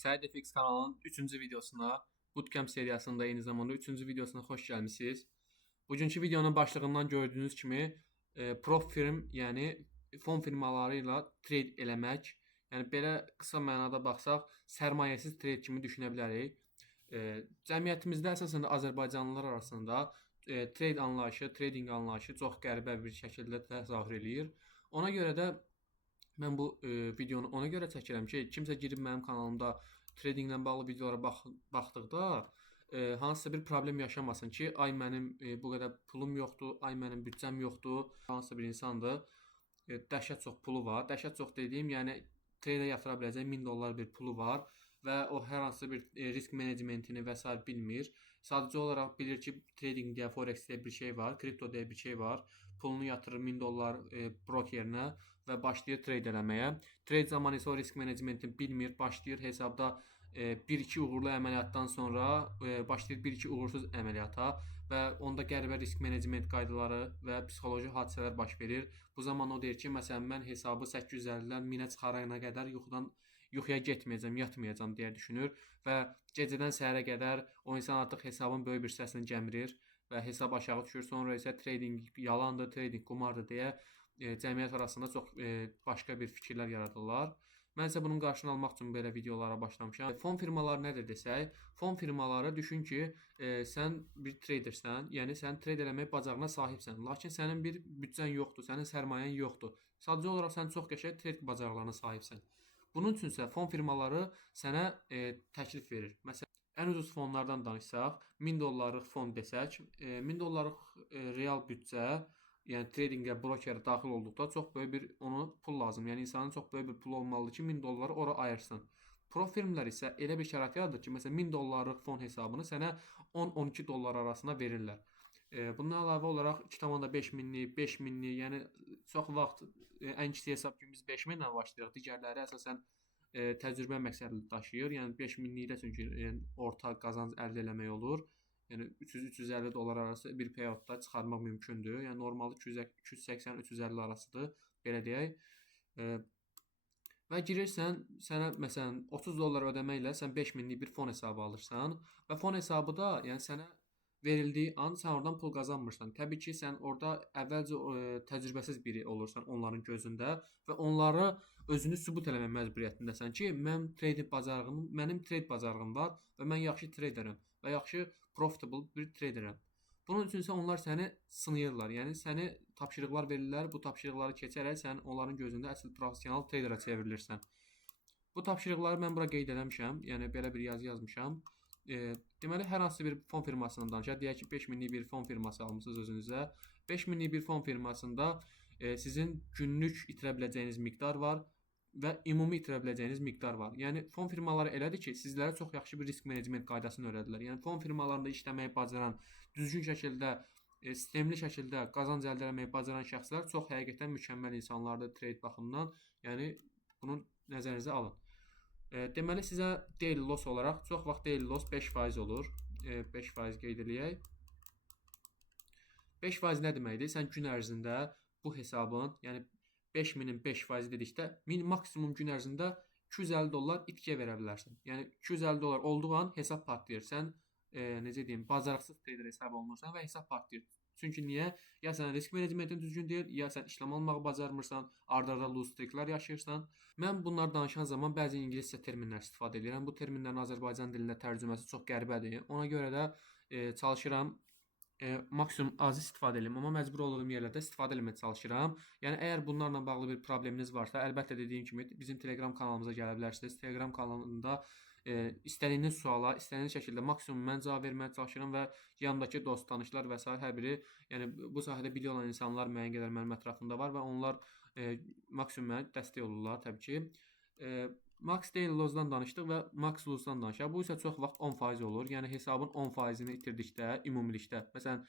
Səid FX kanalının 3-cü videosuna, Bootcamp seriyasında eyni zamanda 3-cü videosuna xoş gəlmisiniz. Bugünkü videonun başlığından gördüyünüz kimi prop firm, yəni fon firmaları ilə trade eləmək, yəni belə qısa mənada baxsaq, sərmayəsiz trade kimi düşünə bilərik. Cəmiyyətimizdə əsasən də azərbaycanlılar arasında trade anlayışı, trading anlayışı çox qəribə bir şəkildə təzahür eləyir. Ona görə də mən bu videonu ona görə çəkirəm ki, kimsə girib mənim kanalımda tradinglə bağlı videolara baxdıqda hansısa bir problem yaşamasın ki, ay mənim bu qədər pulum yoxdur, ay mənim büdcəm yoxdur. Hansısa bir insandır, dəhşət çox pulu var. Dəhşət çox dediyim, yəni trade yatıra biləcək $1000 bir pulu var və o hər hansı bir risk menecmentini və s. bilmir. Sadəcə olaraq bilir ki, tradingdə, forex deyə bir şey var, kripto deyə bir şey var. Pulunu yatırır $1000 brokerinə və başlayır trade eləməyə. Trade zamanı isə o risk menecmentini bilmir, başlayır hesabda 1-2 uğurlu əməliyyatdan sonra başlayır 1-2 uğursuz əməliyyata və onda qəribə risk menecment qaydaları və psixoloji hadisələr baş verir. Bu zaman o deyir ki, məsələn mən hesabı 850-dən 1000-ə çıxarana qədər yuxuya getməyəcəm, yatmayacam deyə düşünür və gecədən səhərə qədər o insan artıq hesabın böyük bir hissəsini gəmirir və hesab aşağı düşür. Sonra isə trading yalandır, trading qumardır deyə cəmiyyət arasında çox başqa bir fikirlər yaradırlar. Mən isə bunun qarşısını almaq üçün belə videolara başlamışam. Fon firmaları nədir desək, fon firmaları düşün ki, sən bir tradersən, yəni sən trade eləmək bacarığına sahibsən, lakin sənin bir büdcən yoxdur, sənin sərmayən yoxdur. Sadəcə olaraq sən çox qəşəng trade bacarıqlarına sahibsən. Bunun üçün isə fon firmaları sənə təklif verir. Məsələn, ən ucuz fonlardan danışsaq, $1000 fon desək, $1000 real büdcə, yəni tradingə, brokerə daxil olduqda çox böyük bir onu pul lazım. Yəni insanın çox böyük bir pulu olmalıdır ki, $1000 ora ayırsın. Pro firmlər isə elə bir şərait yaradır ki, məsələn $1000 fon hesabını sənə $10-12 arasında verirlər. Bundan əlavə olaraq 2,5 minlik, 5 minlik, yəni çox vaxt ən kiçik hesab kimi biz 5 minlə başlayırıq. Digərləri əsasən təcrübə məqsədli daşıyır. Yəni 5 minlikdə çünki orta qazanc əldə etmək olur. Yəni $300-350 arası bir periodda çıxarmaq mümkündür. Yəni normalda 280-350 arasıdır, belə deyək. Və girirsən, sənə məsələn $30 ödəməklə sən 5 minlik bir fon hesabı alırsan və fon hesabı da, yəni sənə verildiyi an sən oradan pul qazanmırsan. Təbii ki, sən orada əvvəlcə təcrübəsiz biri olursan onların gözündə və onları özünü sübut eləmək məcburiyyətindəsən ki, mənim trade bacarığım var və mən yaxşı traderəm və yaxşı profitable bir traderəm. Bunun üçün isə onlar səni sınayırlar. Yəni səni tapşırıqlar verirlər. Bu tapşırıqları keçərək sən onların gözündə əsl professional traderə çevrilirsən. Bu tapşırıqları mən bura qeyd etmişəm. Yəni belə bir yazı yazmışam. Deməli, hər hansı bir fon firmasından danışaq. Deyək ki, 5 minlik bir fon firması almısınız özünüzə. 5 minlik bir fon firmasında sizin günlük itirə biləcəyiniz miqdar var və ümumi itirə biləcəyiniz miqdar var. Yəni fon firmaları elədir ki, sizlərə çox yaxşı bir risk menecment qaydasını öyrədirlər. Yəni fon firmalarında işləməyi bacaran, düzgün şəkildə, sistemli şəkildə qazanc əldə etməyi bacaran şəxslər çox həqiqətən mükəmməl insanlardır trade baxımından. Yəni bunu nəzərinizə alın. Deməli sizə daily loss olaraq çox vaxt daily loss 5% olur. 5% qeyd eləyək. 5% nə deməkdir? Sən gün ərzində bu hesabın, yəni 5000-in 5% dedikdə maksimum gün ərzində $250 itkiyə verə bilərsən. Yəni $250 olduğu an hesab partlayır. Sən necə deyim, bacarıqsız trader hesab olunursan və hesab partlayır. Çünki niyə? Ya sənin risk menecmentin düzgün deyil, ya sən işləm almağı bacarmırsan, arda-arda loose streaklər yaşayırsan. Mən bunlar danışan zaman bəzi ingiliscə terminlər istifadə edirəm. Bu terminlərin Azərbaycan dilində tərcüməsi çox qəribədir. Ona görə də çalışıram maksimum az istifadə edim, amma məcbur olduğum yerlərdə istifadə etməyə çalışıram. Yəni əgər bunlarla bağlı bir probleminiz varsa, əlbəttə dediyim kimi bizim Telegram kanalımıza gələ bilərsiniz. Telegram kanalında istədiyiniz suala, istədiyiniz şəkildə maksimum mən cavab verməyə çalışıram və yanımdakı dost, tanışlar və s. hər biri, yəni bu sahədə bilik olan insanlar müəyyən qədər mənim ətrafımda var və onlar maksimum mənə dəstək olurlar təbii ki. Max daily loss-dan danışdıq və max loss-dan danışaq. Bu isə çox vaxt 10% olur. Yəni hesabın 10%-ni itirdikdə, ümumilikdə, məsələn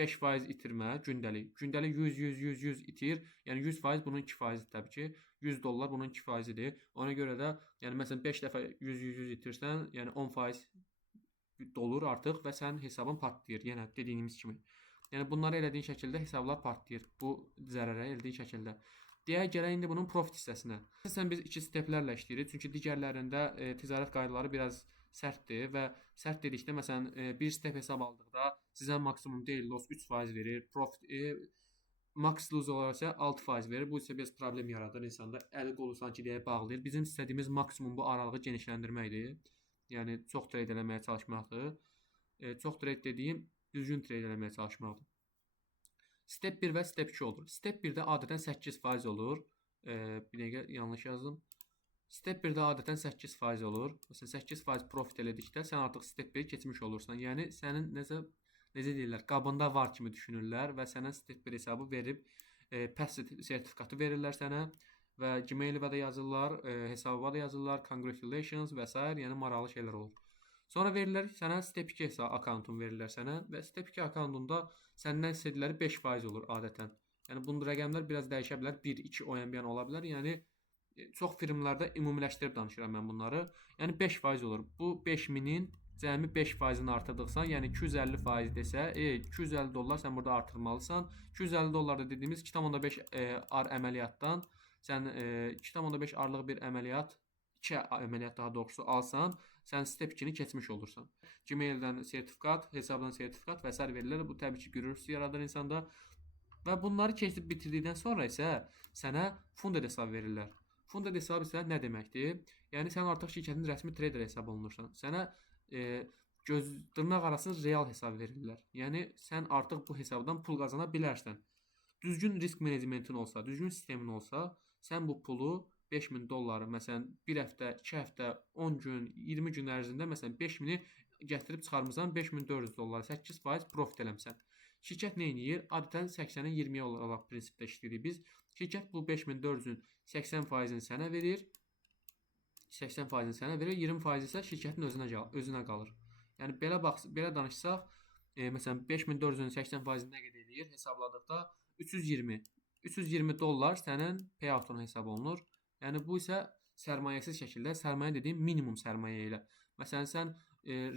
5% itirmə gündəlik. Gündəlik 100 itir. Yəni 100% bunun 2%-dir təbii ki. $100 bunun 2%-dir. Ona görə də yəni məsələn 5 dəfə 100 itirsən, yəni 10% dolur artıq və sənin hesabın partlayır. Yenə dediyimiz kimi. Yəni bunları elədiyin şəkildə hesablar partlayır. Bu zərərə elədiyin şəkildə. Deyək gələk indi bunun profit hissəsinə. Əsasən biz iki steplərlə işləyirik, çünki digərlərində ticarət qaydaları biraz sərtdir və sərt dedikdə məsələn bir step hesab aldıqda sizə maksimum deyil loss 3% verir, profit max lose olarsa 6% verir. Bu isə biraz problem yaradır insanda. Əli qolu sanki deyə bağlayır. Bizim istədiyimiz maksimum bu aralığı genişləndirməkdir. Yəni çox trade eləməyə çalışmaqdır. Çox trade dediyim düzgün trade eləməyə çalışmaqdır. Step 1 və step 2 olur. Step 1-də adətən 8% olur. Bir dəqiqə yanlış yazdım. Step 1-də adətən 8% olur. Məsələn 8% profit elədikdə sən artıq step 1-i keçmiş olursan. Yəni sənin necə deyirlər, qabında var kimi düşünürlər və sənə step 1 hesabı verib passive sertifikatı verirlər sənə və Gmail-və də yazırlar, hesabıma da yazırlar, congratulations və s. yəni maraqlı şeylər olur. Sonra verirlər sənə step 2 hesab akkauntun verirlər sənə və step 2 akkauntunda səndən istədikləri 5% olur adətən. Yəni bunun rəqəmlər biraz dəyişə bilər. 1, 2 o yan ola bilər. Yəni çox firmalarda ümumiləşdirib danışıram mən bunları. Yəni 5% olur. Bu 5000-in cəmi 5%-ni artırdıqsan, yəni 250% desə, $250 sən burada artırmalısan. $250 da dediyimiz 2.5 ar əməliyyatdan sən 2.5 arlıq bir əməliyyat, 2 əməliyyat daha doğrusu alsan, sən step 2-ni keçmiş olursan. Gmail-dən sertifikat, hesabdan sertifikat və s. verirlər. Bu təbii ki, qürur hissi yaradır insanda. Və bunları keçib bitirdikdən sonra isə sənə funded hesab verirlər. Funded hesab isə nə deməkdir? Yəni sən artıq şirkətin rəsmi trader hesab olunursan. Sənə göz dırnaq arası real hesab verirlər. Yəni sən artıq bu hesabdan pul qazana bilərsən. Düzgün risk menecmentin olsa, düzgün sistemin olsa, sən bu pulu $5000 məsələn 1 həftə, 2 həftə, 10 gün, 20 gün ərzində məsələn 5000-i gətirib çıxarmısan $5400, 8% profit eləmsən. Şirkət nə edir? Adətən 80-in 20-yə olaraq prinsipdə işləyirik biz. Şirkət bu 5400-ün 80%-ni sənə verir. 80%-ni sənə verir, 20% isə şirkətin özünə qalır. Yəni belə danışsaq, məsələn $5400-ün 80%-ni nə qədər eləyir hesabladıqda $320 sənin payoutun hesab olunur. Yəni bu isə sərmayəsiz şəkildə, sərmayə dediyim minimum sərmayə ilə. Məsələn sən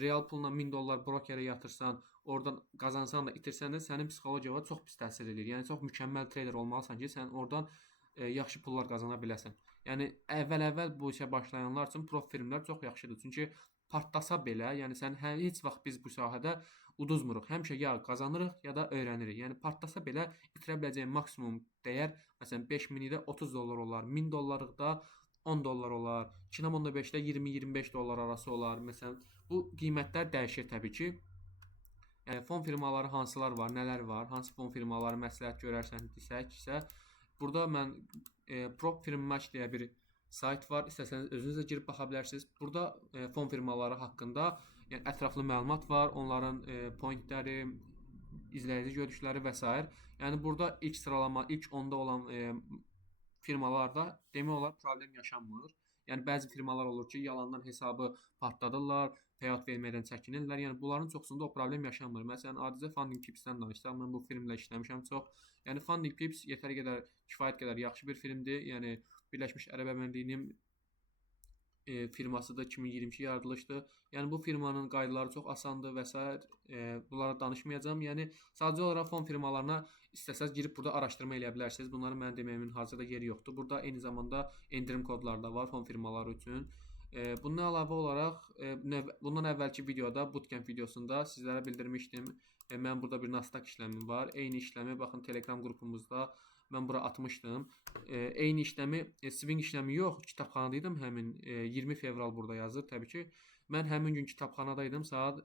real pulla $1000 brokerə yatırsan, oradan qazansan da, itirsən də sənin psixologiyaya çox pis təsir edir. Yəni çox mükəmməl trader olmalısan ki, sən oradan yaxşı pullar qazana biləsən. Yəni əvvəl bu işə başlayanlar üçün prof firmlər çox yaxşıdır. Çünki partlasa belə, yəni sən heç vaxt biz bu sahədə uduzmuruq. Həmişə ya qazanırıq, ya da öyrənirik. Yəni partlasa belə itirə biləcəyin maksimum dəyər, məsələn $5000-də $30 olar, $1000-da $10 olar, 2.5-də $20-25 arası olar. Məsələn, bu qiymətlər dəyişir təbii ki. Yəni fon firmaları hansılar var, nələr var, hansı fon firmaları məsləhət görərsən desəksə, burada mən Prop Firm Match deyə bir sayt var. İstəsəniz özünüz də girib baxa bilərsiniz. Burada fon firmaları haqqında yəni ətraflı məlumat var, onların pointləri, izləyici görüşləri və s. Yəni burada ilk sıralama, ilk 10-da olan firmalarda demək olar problem yaşanmır. Yəni bəzi firmalar olur ki, yalandan hesabı partladırlar, payout verməkdən çəkinirlər. Yəni bunların çoxsunda o problem yaşanmır. Məsələn, adicə Funding Tips-dən danışsaq, mən bu firmlə işləmişəm çox. Yəni Funding Tips yetər qədər, kifayət qədər yaxşı bir firmdir. Yəni Birləşmiş Ərəb Əmirlikliyinin firmasıdır, 2022 yaradılışdır. Yəni bu firmanın qaydaları çox asandır və s. Bunlara danışmayacağam. Yəni sadəcə olaraq fon firmalarına istəsəz girib burada araşdırma eləyə bilərsiniz. Bunları mən deməyimin hazırda yeri yoxdur. Burada eyni zamanda endirim kodları da var fon firmaları üçün. Bundan əlavə olaraq bundan əvvəlki videoda, bootcamp videosunda sizlərə bildirmişdim. Mən burada bir Nasdaq işləmim var. Eyni işləmi baxın Telegram qrupumuzda mən bura atmışdım. Eyni işləmi, swing işləmi yox, kitabxanadaydım həmin 20 fevral burada yazır təbii ki. Mən həmin gün kitabxanadaydım saat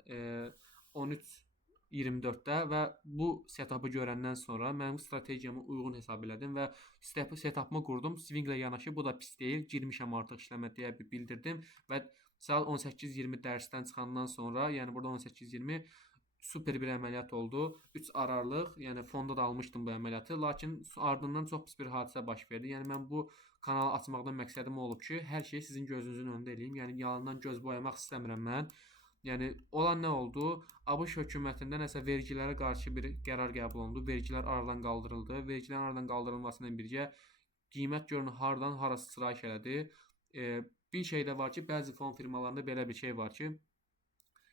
13:24-də və bu setup'ı görəndən sonra mənim strategiyamı uyğun hesab elədim və setup'ımı qurdum. Swinglə yanaşı bu da pis deyil, girmişəm artıq işləmə deyə bildirdim və saat 18:20 dərsdən çıxandan sonra, yəni burada 18:20 super bir əməliyyat oldu. 3 ararlıq, yəni fonda da almışdım bu əməliyyatı, lakin ardından çox pis bir hadisə baş verdi. Yəni mən bu kanalı açmaqdan məqsədim olub ki, hər şeyi sizin gözünüzün önündə eləyim. Yəni yalandan göz boyamaq istəmirəm mən. Yəni olan nə oldu? ABŞ hökumətində nəsə vergilərə qarşı bir qərar qəbul olundu. Vergilər aradan qaldırıldı. Vergilərin aradan qaldırılması ilə birgə qiymət görün hardan hara sıçrayış elədi. Bir şey də var ki, bəzi fon firmalarında belə bir şey var ki,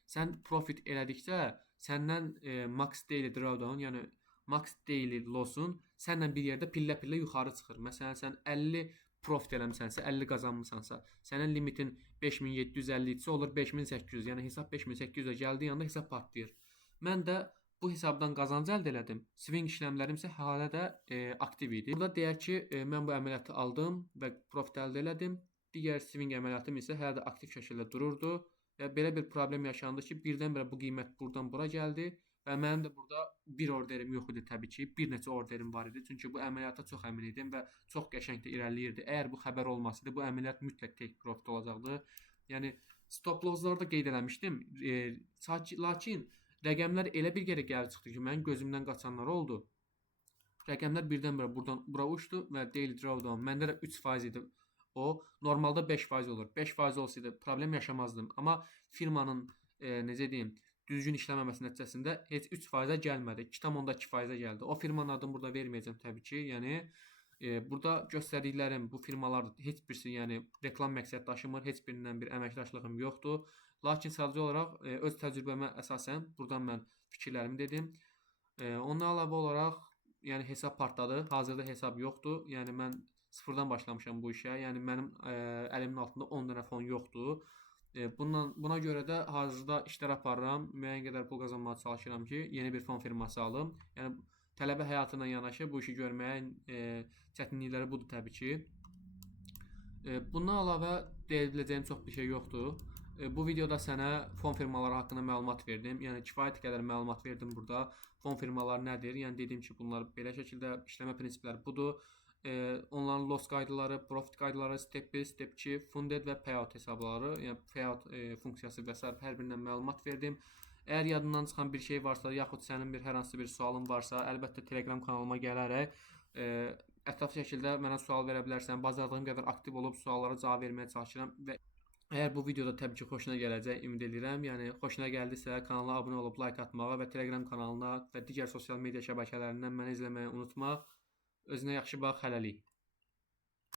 sən profit elədikdə səndən max daily drawdown, yəni max daily loss-un sənlə bir yerdə pillə-pillə yuxarı çıxır. Məsələn, sən 50 profit eləmisənsə, 50 qazanmısansa, sənin limitin 5750 isə olur 5800. Yəni hesab 5800-ə gəldiyi anda hesab partlayır. Mən də bu hesabdan qazanc əldə elədim. Swing işləmlərim isə hələ də aktiv idi. Burada deyək ki, mən bu əməliyyatı aldım və profit əldə elədim. Digər swing əməliyyatım isə hələ də aktiv şəkildə dururdu və belə bir problem yaşandı ki, birdən-birə bu qiymət buradan bura gəldi və mənim də burada bir orderim yox idi təbii ki, bir neçə orderim var idi. Çünki bu əməliyyata çox əmin idim və çox qəşəng də irəliləyirdi. Əgər bu xəbər olmasaydı, bu əməliyyat mütləq take profit olacaqdı. Yəni stop loss'larda qeyd eləmişdim. Lakin rəqəmlər elə bir yerə gəlib çıxdı ki, mənim gözümdən qaçanlar oldu. Rəqəmlər birdən-birə buradan bura uçdu və daily drawdown məndə də 3% idi. O normalda 5% olur. 5% olsaydı problem yaşamazdım. Amma firmanın necə deyim, düzgün işləməməsi nəticəsində heç 3%-ə gəlmədi. 2,2%-ə gəldi. O firmanın adını burada verməyəcəm təbii ki. Yəni burada göstərdiklərim bu firmalar heç birisi, yəni reklam məqsəd daşımır, heç birindən bir əməkdaşlığım yoxdur. Lakin sadəcə olaraq öz təcrübəmə əsasən buradan mən fikirlərimi dedim. Ondan əlavə olaraq, yəni hesab partladı. Hazırda hesab yoxdur. Yəni mən sıfırdan başlamışam bu işə. Yəni mənim əlimin altında 10 dənə fon yoxdur. Buna görə də hazırda işlər aparıram. Müəyyən qədər pul qazanmağa çalışıram ki, yeni bir fon firması alım. Yəni tələbə həyatı ilə yanaşı bu işi görməyin çətinlikləri budur təbii ki. Bundan əlavə deyə biləcəyim çox bir şey yoxdur. Bu videoda sənə fon firmaları haqqında məlumat verdim. Yəni kifayət qədər məlumat verdim burada. Fon firmaları nədir? Yəni dediyim ki, bunlar belə şəkildə işləmə prinsipləri budur. Onların loss qaydaları, profit qaydaları, step 1, step 2, funded və payout hesabları, yəni payout funksiyası və s. hər birindən məlumat verdim. Əgər yadından çıxan bir şey varsa, yaxud sənin hər hansı bir sualın varsa, əlbəttə Telegram kanalıma gələrək ətraflı şəkildə mənə sual verə bilərsən. Bacardığım qədər aktiv olub suallara cavab verməyə çalışıram və əgər bu videoda təbii ki, xoşuna gələcək ümid edirəm. Yəni xoşuna gəldisə kanala abunə olub like atmağı və Telegram kanalına və digər sosial media şəbəkələrindən məni izləməyi unutma. Özünə yaxşı bax, hələlik.